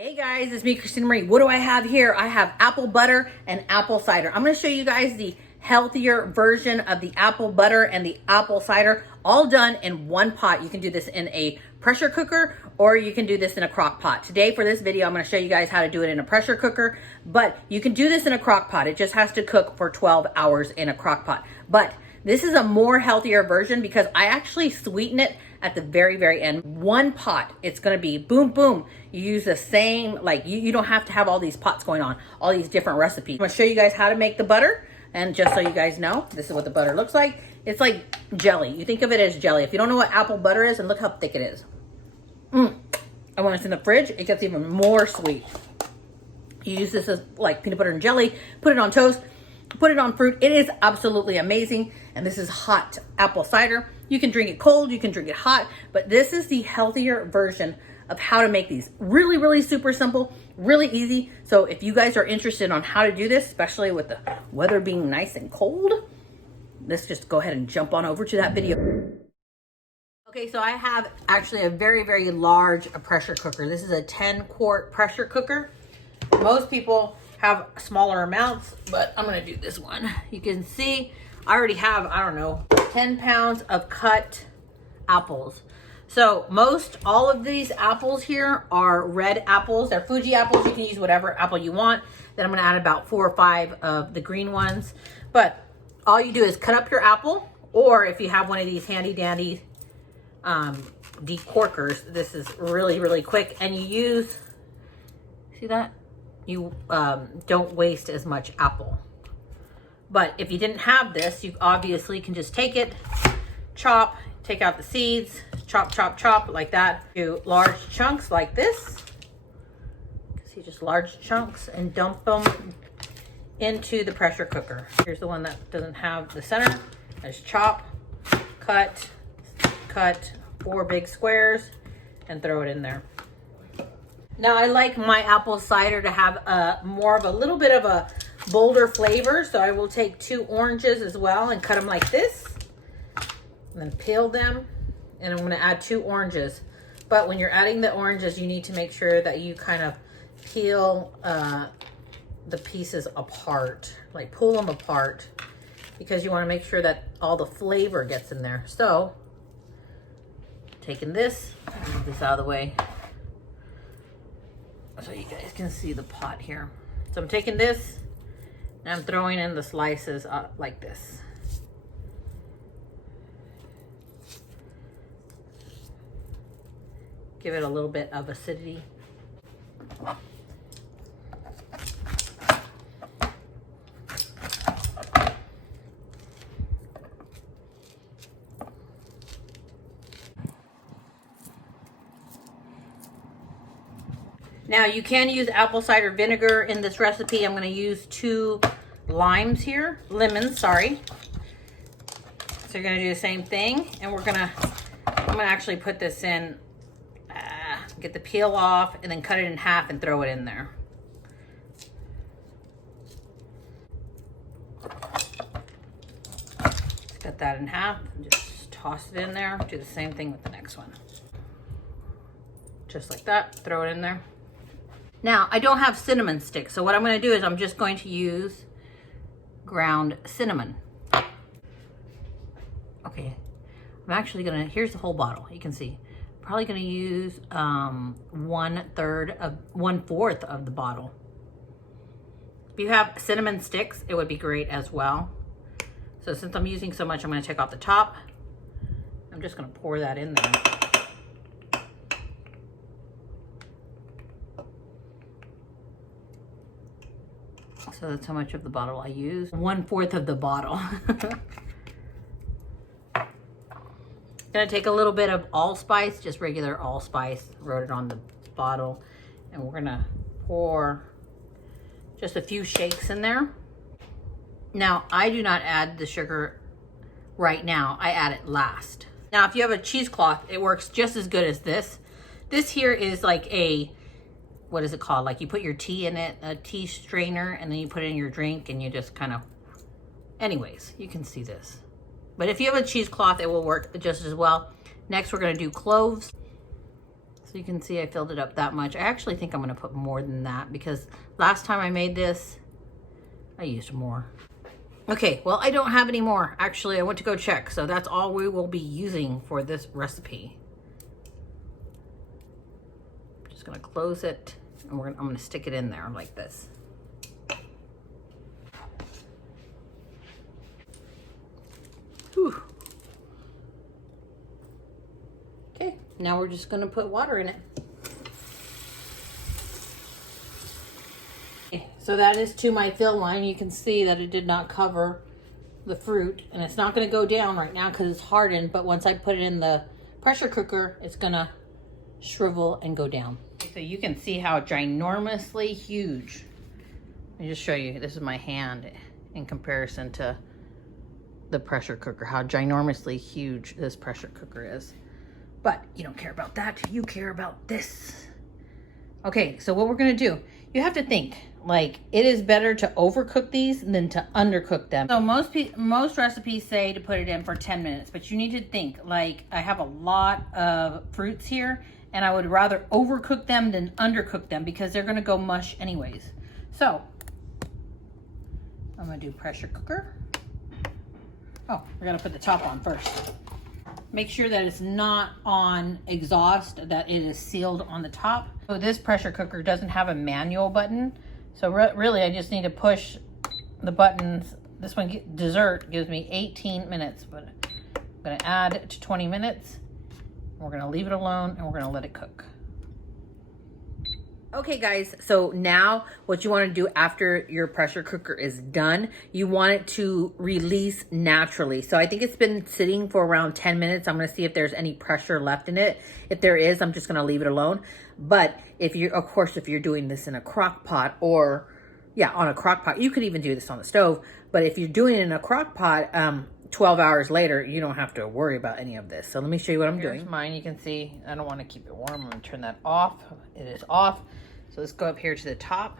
Hey guys, it's me, Christina Marie. What do I have here? I have apple butter and apple cider. I'm going to show you guys the healthier version of the apple butter and the apple cider, all done in one pot. You can do this in a pressure cooker or you can do this in a crock pot. Today for this video, I'm going to show you guys how to do it in a pressure cooker, but you can do this in a crock pot. It just has to cook for 12 hours in a crock pot. But this is a more healthier version because I actually sweeten it at the very end. One pot, it's gonna be boom, boom. You use the same, like you don't have to have all these pots going on, all these different recipes. I'm gonna show you guys how to make the butter. And just so you guys know, this is what the butter looks like. It's like jelly. You think of it as jelly. If you don't know what apple butter is, and look how thick it is. And when it's in the fridge, it gets even more sweet. You use this as like peanut butter and jelly, put it on toast, put it on fruit. It is absolutely amazing. And this is hot apple cider. You can drink it cold, you can drink it hot, but this is the healthier version of how to make these. Really super simple, really easy. So if you guys are interested on how to do this, especially with the weather being nice and cold, let's just go ahead and jump on over to that video. Okay, so I have actually a very large pressure cooker. This is a 10-quart pressure cooker. Most people have smaller amounts, but I'm gonna do this one. You can see I already have, I don't know, 10 pounds of cut apples. So all of these apples here are red apples. They're Fuji apples. You can use whatever apple you want. Then I'm gonna add about 4 or 5 of the green ones. But all you do is cut up your apple, or if you have one of these handy dandy decorkers, this is really quick. And you use, see that? You don't waste as much apple. But if you didn't have this, you obviously can just take it, chop, take out the seeds, chop like that. Do large chunks like this. See, just large chunks, and dump them into the pressure cooker. Here's the one that doesn't have the center. Just chop, cut 4 big squares and throw it in there. Now I like my apple cider to have more of a little bit of a bolder flavor, so I will take 2 oranges as well and cut them like this, and then peel them, and I'm going to add 2 oranges. But when you're adding the oranges, you need to make sure that you kind of peel the pieces apart, like pull them apart, because you want to make sure that all the flavor gets in there. So taking this, move this out of the way so you guys can see the pot here. So I'm taking this and I'm throwing in the slices like this. Give it a little bit of acidity. Now you can use apple cider vinegar in this recipe. I'm going to use 2 lemons, sorry. So you're going to do the same thing, and I'm going to actually put this in, get the peel off, and then cut it in half and throw it in there. Let's cut that in half and just toss it in there. Do the same thing with the next one. Just like that, throw it in there. Now, I don't have cinnamon sticks, so what I'm going to do is I'm just going to use ground cinnamon. Okay, I'm actually going to, here's the whole bottle, you can see. Probably going to use 1/4 of the bottle. If you have cinnamon sticks, it would be great as well. So since I'm using so much, I'm going to take off the top. I'm just going to pour that in there. So that's how much of the bottle I use. 1/4 of the bottle. Gonna take a little bit of allspice, just regular allspice, wrote it on the bottle, and we're gonna pour just a few shakes in there. Now, I do not add the sugar right now, I add it last. Now, if you have a cheesecloth, it works just as good as this. This here is like a, what is it called? Like you put your tea in it, a tea strainer, and then you put it in your drink and you just kind of, anyways, you can see this. But if you have a cheesecloth, it will work just as well. Next, we're gonna do cloves. So you can see I filled it up that much. I actually think I'm gonna put more than that because last time I made this, I used more. Okay, well, I don't have any more. Actually, I went to go check. So that's all we will be using for this recipe. I'm just gonna close it and I'm gonna stick it in there like this. Whew. Okay, now we're just gonna put water in it. So that is to my fill line. You can see that it did not cover the fruit, and it's not going to go down right now because it's hardened, but once I put it in the pressure cooker, it's going to shrivel and go down. Okay, so you can see how ginormously huge. Let me just show you. This is my hand in comparison to the pressure cooker, how ginormously huge this pressure cooker is. But you don't care about that. You care about this. Okay, so what we're going to do, you have to think, like, it is better to overcook these than to undercook them. So most recipes say to put it in for 10 minutes, but you need to think, like, I have a lot of fruits here, and I would rather overcook them than undercook them because they're gonna go mush anyways. So, I'm gonna do pressure cooker. Oh, we're gonna put the top on first. Make sure that it's not on exhaust, that it is sealed on the top. So this pressure cooker doesn't have a manual button. So really I just need to push the buttons. This one, dessert, gives me 18 minutes, but I'm gonna add it to 20 minutes. We're gonna leave it alone and we're gonna let it cook. Okay guys, so now what you want to do after your pressure cooker is done, you want it to release naturally. So I think it's been sitting for around 10 minutes. I'm going to see if there's any pressure left in it. If there is, I'm just going to leave it alone. But if you're, of course, if you're doing this in a crock pot or, yeah, on a crock pot, you could even do this on the stove. But if you're doing it in a crock pot, 12 hours later, you don't have to worry about any of this. So let me show you what I'm doing. Here's mine. You can see I don't want to keep it warm. I'm going to turn that off. It is off. So let's go up here to the top.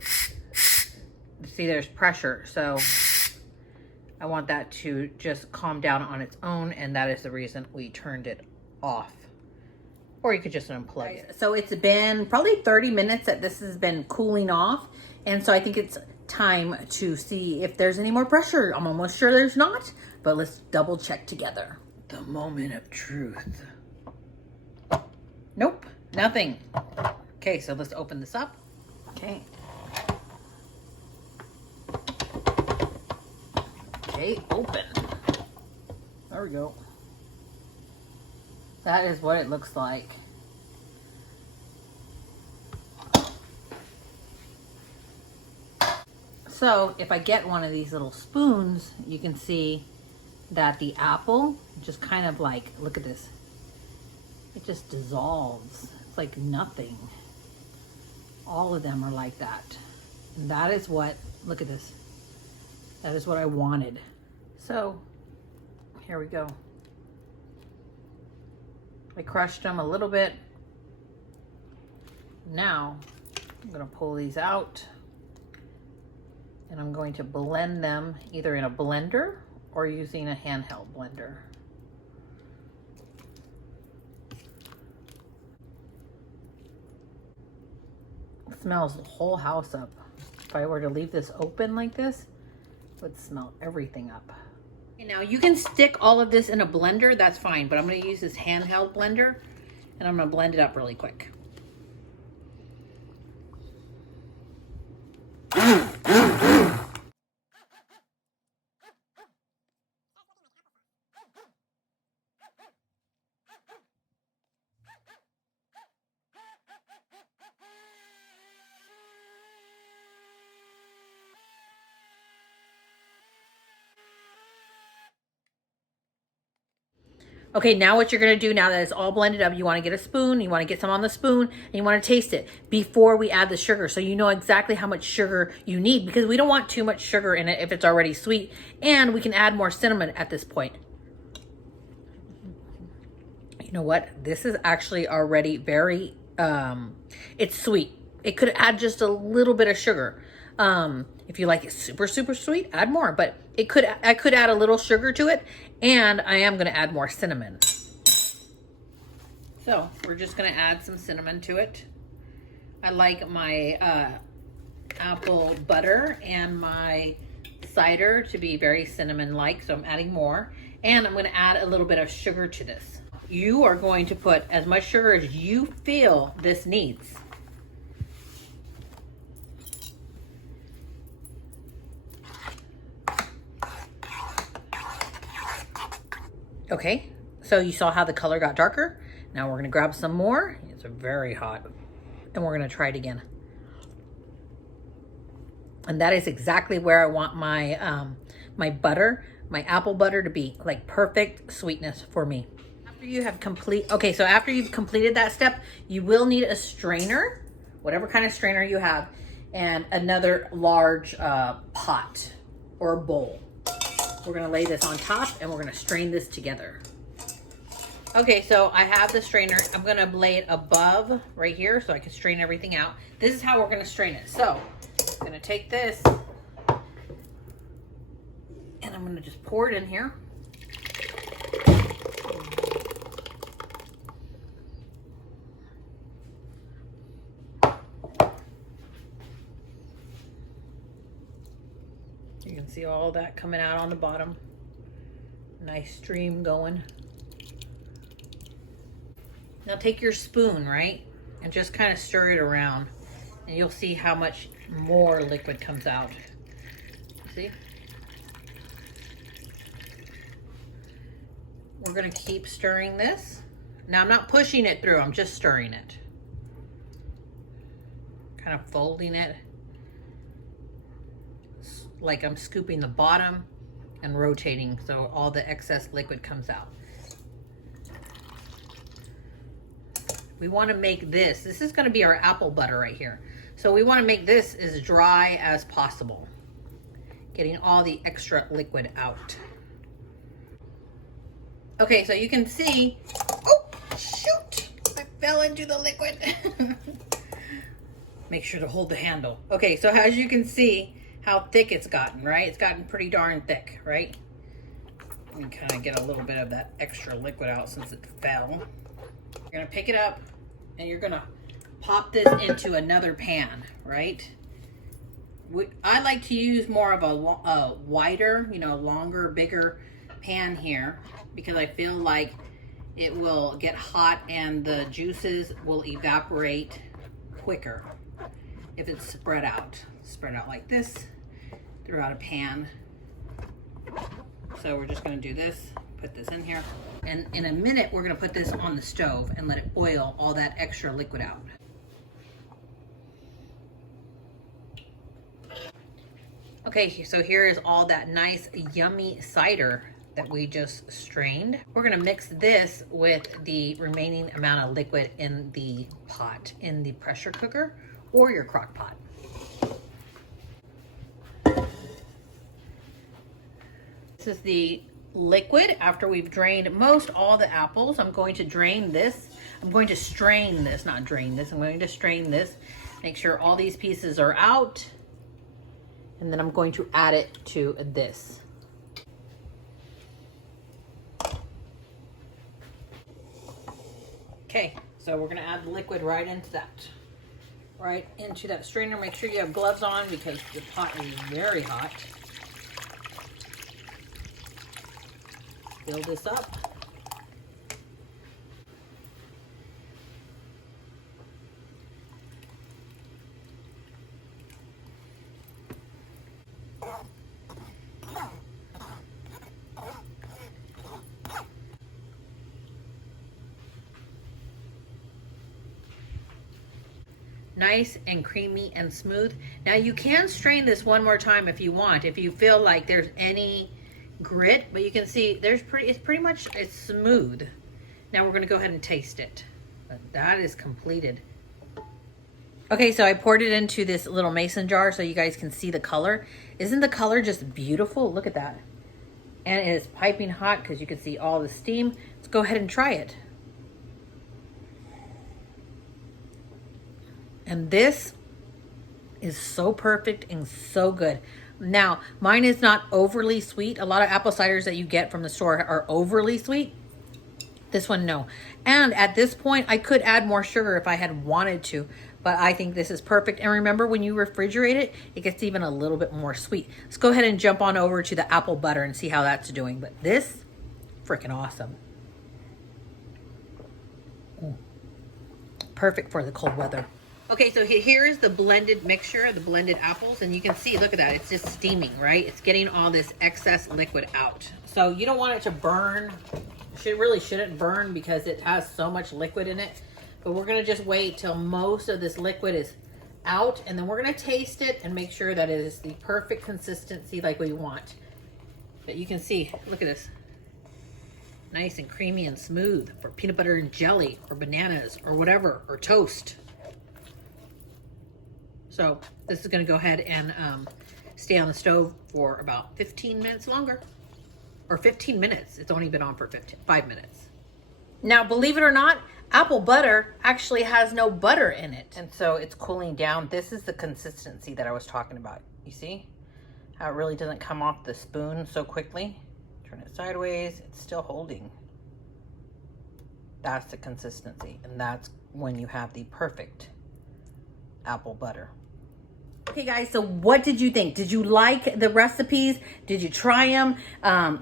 See, there's pressure. So I want that to just calm down on its own. And that is the reason we turned it off. Or you could just unplug it. So it's been probably 30 minutes that this has been cooling off. And so I think it's time to see if there's any more pressure. I'm almost sure there's not, but let's double check together. The moment of truth. Nope, nothing. Okay, so let's open this up. Okay. Okay, open. There we go. That is what it looks like. So if I get one of these little spoons, you can see that the apple just kind of like, look at this. It just dissolves. It's like nothing. All of them are like that. And that is what, look at this. That is what I wanted. So here we go. I crushed them a little bit. Now I'm gonna pull these out. And I'm going to blend them either in a blender or using a handheld blender. It smells the whole house up. If I were to leave this open like this, it would smell everything up. And now you can stick all of this in a blender, that's fine, but I'm gonna use this handheld blender and I'm gonna blend it up really quick. Okay, now what you're gonna do now that it's all blended up, you wanna get a spoon, you wanna get some on the spoon, and you wanna taste it before we add the sugar. So you know exactly how much sugar you need because we don't want too much sugar in it if it's already sweet. And we can add more cinnamon at this point. You know what? This is actually already very, it's sweet. It could add just a little bit of sugar. If you like it super, super sweet, add more, but I could add a little sugar to it, and I am gonna add more cinnamon. So we're just gonna add some cinnamon to it. I like my apple butter and my cider to be very cinnamon-like, so I'm adding more. And I'm gonna add a little bit of sugar to this. You are going to put as much sugar as you feel this needs. Okay, so you saw how the color got darker. Now we're gonna grab some more. It's very hot. And we're gonna try it again. And that is exactly where I want my my butter, my apple butter to be, like perfect sweetness for me. After you have so after you've completed that step, you will need a strainer, whatever kind of strainer you have, and another large pot or bowl. We're gonna lay this on top and we're gonna strain this together. Okay, so I have the strainer. I'm gonna lay it above right here so I can strain everything out. This is how we're gonna strain it. So I'm gonna take this and I'm gonna just pour it in here. You can see all that coming out on the bottom. Nice stream going. Now take your spoon, right? And just kind of stir it around. And you'll see how much more liquid comes out. See? We're gonna keep stirring this. Now I'm not pushing it through, I'm just stirring it. Kind of folding it. Like I'm scooping the bottom and rotating so all the excess liquid comes out. We want to make this is going to be our apple butter right here. So we want to make this as dry as possible, getting all the extra liquid out. Okay, so you can see, oh shoot, I fell into the liquid. Make sure to hold the handle. Okay, so as you can see how thick it's gotten, right? It's gotten pretty darn thick, right? You can kind of get a little bit of that extra liquid out since it fell. You're gonna pick it up and you're gonna pop this into another pan, right? I like to use more of a wider, longer, bigger pan here because I feel like it will get hot and the juices will evaporate quicker if it's spread out. Spread out like this throughout a pan. So we're just gonna do this, put this in here. And in a minute, we're gonna put this on the stove and let it boil all that extra liquid out. Okay, so here is all that nice, yummy cider that we just strained. We're gonna mix this with the remaining amount of liquid in the pot, in the pressure cooker or your crock pot. This is the liquid after we've drained most all the apples. I'm going to drain this. I'm going to strain this, not drain this. I'm going to strain this. Make sure all these pieces are out. And then I'm going to add it to this. Okay, so we're gonna add the liquid right into that strainer. Make sure you have gloves on because the pot is very hot. Fill this up. Nice and creamy and smooth. Now you can strain this one more time if you want, if you feel like there's any grit, but you can see it's smooth. Now we're going to go ahead and taste it. But that is completed. Okay, so I poured it into this little mason jar so you guys can see the color. Isn't the color just beautiful? Look at that. And it is piping hot because you can see all the steam. Let's go ahead and try it. And this is so perfect and so good. Now, mine is not overly sweet. A lot of apple ciders that you get from the store are overly sweet. This one, no. And at this point, I could add more sugar if I had wanted to, but I think this is perfect. And remember, when you refrigerate it, it gets even a little bit more sweet. Let's go ahead and jump on over to the apple butter and see how that's doing. But this, freaking awesome. Perfect for the cold weather. Okay, so here is the blended mixture, the blended apples, and you can see, look at that, it's just steaming, right? It's getting all this excess liquid out. So you don't want it to burn. It really shouldn't burn because it has so much liquid in it. But we're gonna just wait till most of this liquid is out, and then we're gonna taste it and make sure that it is the perfect consistency like we want. But you can see, look at this. Nice and creamy and smooth for peanut butter and jelly or bananas or whatever, or toast. So this is gonna go ahead and stay on the stove for about 15 minutes longer. Or 15 minutes. It's only been on for 5 minutes. Now, believe it or not, apple butter actually has no butter in it. And so it's cooling down. This is the consistency that I was talking about. You see how it really doesn't come off the spoon so quickly? Turn it sideways, it's still holding. That's the consistency. And that's when you have the perfect apple butter. Okay guys, so what did you think? Did you like the recipes? Did you try them? Are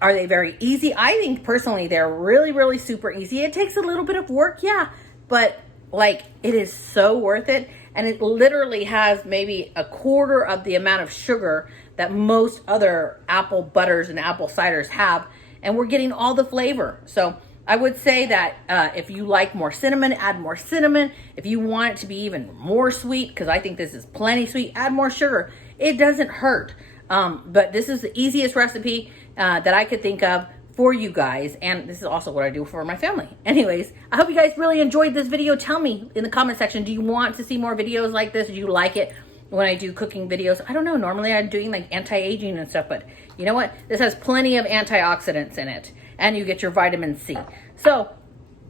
they very easy? I think personally they're really, really super easy. It takes a little bit of work, yeah, but like it is so worth it. And it literally has maybe a quarter of the amount of sugar that most other apple butters and apple ciders have. And we're getting all the flavor. So I would say that if you like more cinnamon, add more cinnamon. If you want it to be even more sweet, because I think this is plenty sweet, add more sugar. It doesn't hurt. But this is the easiest recipe that I could think of for you guys. And this is also what I do for my family. Anyways, I hope you guys really enjoyed this video. Tell me in the comment section, do you want to see more videos like this? Do you like it when I do cooking videos? I don't know. Normally I'm doing like anti-aging and stuff, but you know what? This has plenty of antioxidants in it. And you get your vitamin C. So,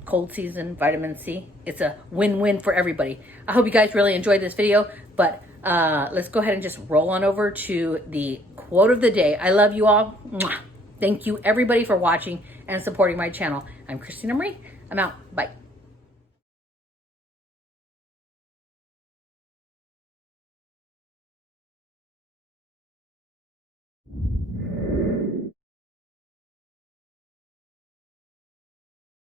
cold season, vitamin C, it's a win-win for everybody. I hope you guys really enjoyed this video, but let's go ahead and just roll on over to the quote of the day. I love you all. Mwah. Thank you everybody for watching and supporting my channel. I'm Christina Marie. I'm out. Bye.